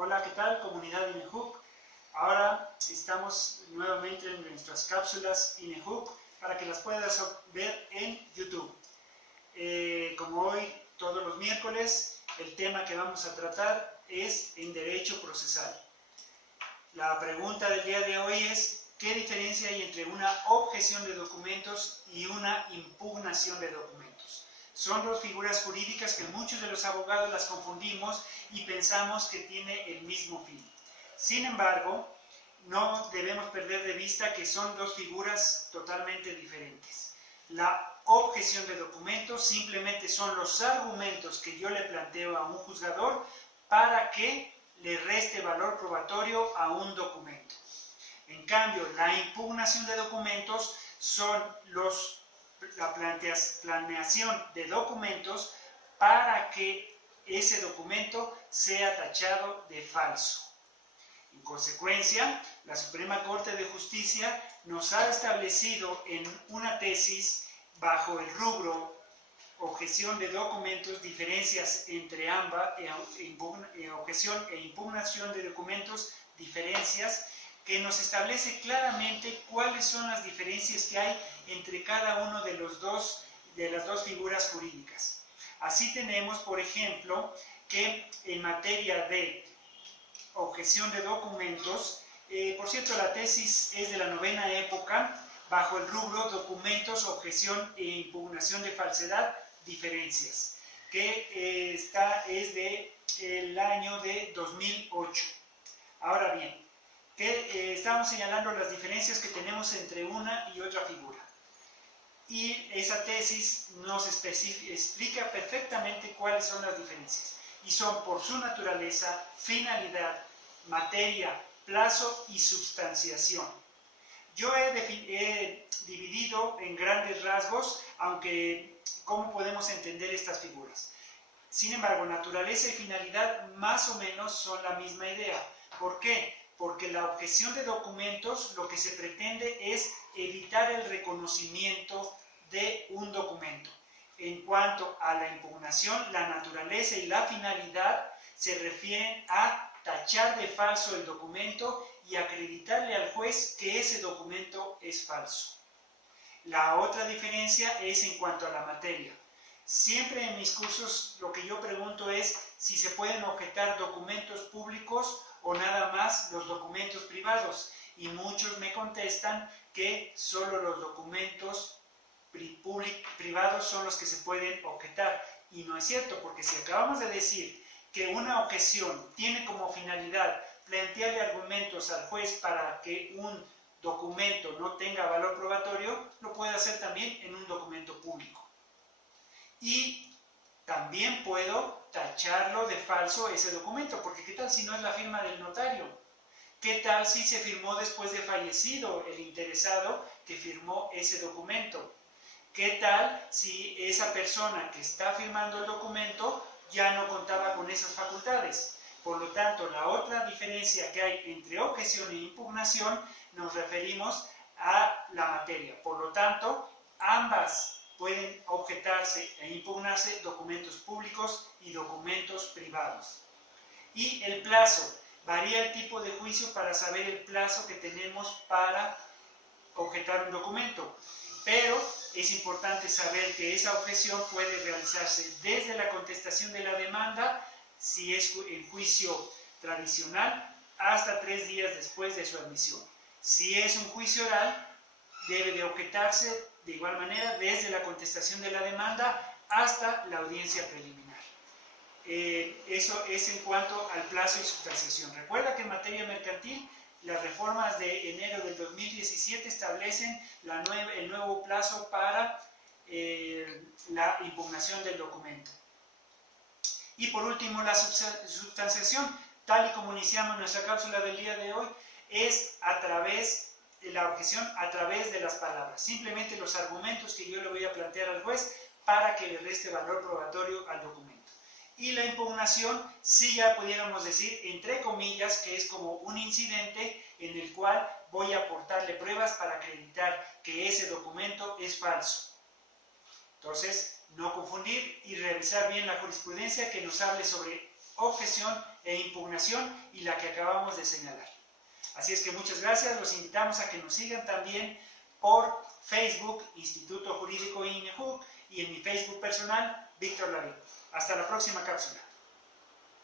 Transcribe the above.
Hola, ¿qué tal? Comunidad INEHUC. Ahora estamos nuevamente en nuestras cápsulas INEHUC para que las puedas ver en YouTube. Como hoy, todos los miércoles, el tema que vamos a tratar es en derecho procesal. La pregunta del día de hoy es: ¿qué diferencia hay entre una objeción de documentos y una impugnación de documentos? Son dos figuras jurídicas que muchos de los abogados las confundimos y pensamos que tiene el mismo fin. Sin embargo, no debemos perder de vista que son dos figuras totalmente diferentes. La objeción de documentos simplemente son los argumentos que yo le planteo a un juzgador para que le reste valor probatorio a un documento. En cambio, la impugnación de documentos son la planeación de documentos para que ese documento sea tachado de falso. En consecuencia, la Suprema Corte de Justicia nos ha establecido en una tesis bajo el rubro objeción de documentos, diferencias entre ambas, objeción e impugnación de documentos, diferencias, que nos establece claramente cuáles son las diferencias que hay entre cada uno de las dos figuras jurídicas. Así tenemos, por ejemplo, que en materia de objeción de documentos, por cierto, la tesis es de la novena época, bajo el rubro documentos, objeción e impugnación de falsedad, diferencias, que es del año de 2008. Ahora bien, estamos señalando las diferencias que tenemos entre una y otra figura. Y esa tesis nos explica perfectamente cuáles son las diferencias. Y son por su naturaleza, finalidad, materia, plazo y substanciación. Yo he dividido en grandes rasgos, aunque cómo podemos entender estas figuras. Sin embargo, naturaleza y finalidad más o menos son la misma idea. ¿Por qué? Porque la objeción de documentos lo que se pretende es evitar el reconocimiento de un documento. En cuanto a la impugnación, la naturaleza y la finalidad se refieren a tachar de falso el documento y acreditarle al juez que ese documento es falso. La otra diferencia es en cuanto a la materia. Siempre en mis cursos lo que yo pregunto es si se pueden objetar documentos públicos o nada más los documentos privados, y muchos me contestan que solo los documentos privados son los que se pueden objetar, y no es cierto, porque si acabamos de decir que una objeción tiene como finalidad plantearle argumentos al juez para que un documento no tenga valor probatorio, lo puede hacer también en un documento público. Y también puedo tacharlo de falso ese documento, porque ¿qué tal si no es la firma del notario? ¿Qué tal si se firmó después de fallecido el interesado que firmó ese documento? ¿Qué tal si esa persona que está firmando el documento ya no contaba con esas facultades? Por lo tanto, la otra diferencia que hay entre objeción e impugnación nos referimos a la materia. Por lo tanto, ambas pueden objetarse e impugnarse, documentos públicos y documentos privados. Y el plazo. Varía el tipo de juicio para saber el plazo que tenemos para objetar un documento. Pero es importante saber que esa objeción puede realizarse desde la contestación de la demanda, si es en juicio tradicional, hasta 3 días después de su admisión. Si es un juicio oral, debe de objetarse de igual manera desde la contestación de la demanda hasta la audiencia preliminar. Eso es en cuanto al plazo y sustanciación. Recuerda que en materia mercantil, las reformas de enero del 2017 establecen el nuevo plazo para la impugnación del documento. Y por último, la substanciación, tal y como iniciamos nuestra cápsula del día de hoy, es la objeción a través de las palabras. Simplemente los argumentos que yo le voy a plantear al juez para que le reste valor probatorio al documento. Y la impugnación, sí ya pudiéramos decir, entre comillas, que es como un incidente en el cual voy a aportarle pruebas para acreditar que ese documento es falso. Entonces, no confundir y revisar bien la jurisprudencia que nos hable sobre objeción e impugnación y la que acabamos de señalar. Así es que muchas gracias, los invitamos a que nos sigan también por Facebook, Instituto Jurídico INEJUC, y en mi Facebook personal, Víctor Lavín. Hasta la próxima cápsula.